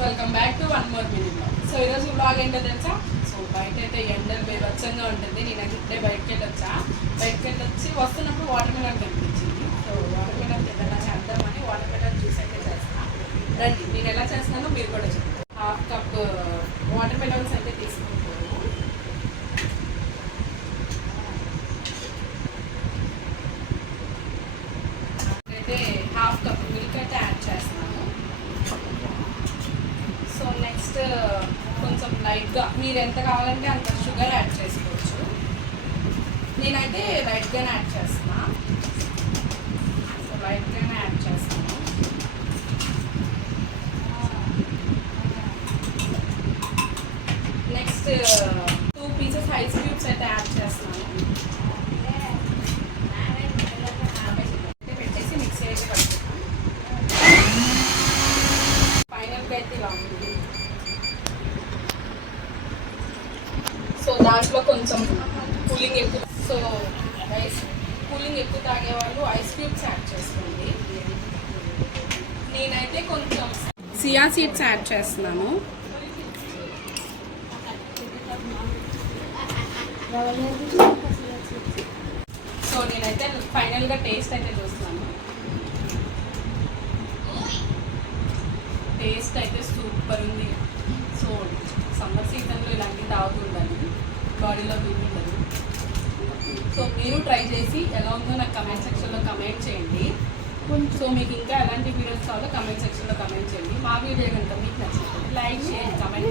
Welcome back to one more minute. So ఈరోజు vlog ఏంటో తెలుసా? సో బయట అయితే ఎండలు బీభత్సంగా ఉంటుంది. నేనైతే ఇప్పుడే బయటకి వెళ్ళొచ్చి వస్తున్నప్పుడు వాటర్ మిలన్ కనిపించింది. సో వాటర్ మిలన్ ఏదైనా చేద్దామని వాటర్ మిలన్ జ్యూస్ అయితే చేస్తాను. రండి, నేను ఎలా చేస్తానో మీరు కూడా చెప్పండి. 1/2 కప్ వాటర్ మిలన్స్ అయితే తీసుకుంటాను. అయితే 1/2 కప్ మిల్క్ అయితే యాడ్ చేస్తున్నాను. సో నెక్స్ట్ కొంచెం లైట్గా మీరు ఎంత కావాలంటే అంత షుగర్ యాడ్ చేసుకోవచ్చు. నేనైతే లైట్గానే యాడ్ చేస్తున్నా. సో లైట్గానే యాడ్ చేస్తాను. నెక్స్ట్ 2 పీసెస్ ఐస్ క్యూబ్స్ అయితే యాడ్ చేస్తున్నాను. పెట్టేసి మిక్సీ అయితే పడుతున్నాను. ఫైనల్గా అయితే ఇలా ఉంది. సో దాంట్లో కొంచెం కూలింగ్ ఎక్కువ తాగే వాళ్ళు ఐస్ క్యూబ్స్ యాడ్ చేసుకోండి. నేనైతే కొంచెం సియా సీడ్స్ యాడ్ చేస్తున్నాను. సో నేనైతే ఫైనల్గా టేస్ట్ అయితే చూస్తున్నాను. టేస్ట్ అయితే సూపర్ ఉంది. సో సమ్మర్ సీజన్లో ఇలాంటివి తాగుతుండాలి, బాడీలో హీట్ ఉండదు. సో మీరు ట్రై చేసి ఎలా ఉందో నాకు కమెంట్ సెక్షన్లో కమెంట్ చేయండి. సో మీకు ఇంకా ఎలాంటి వీడియోస్ కావాలో కమెంట్ సెక్షన్లో కమెంట్ చేయండి. మా వీడియో కనుక మీకు నచ్చినట్లయితే లైక్ చేయండి, కమెంట్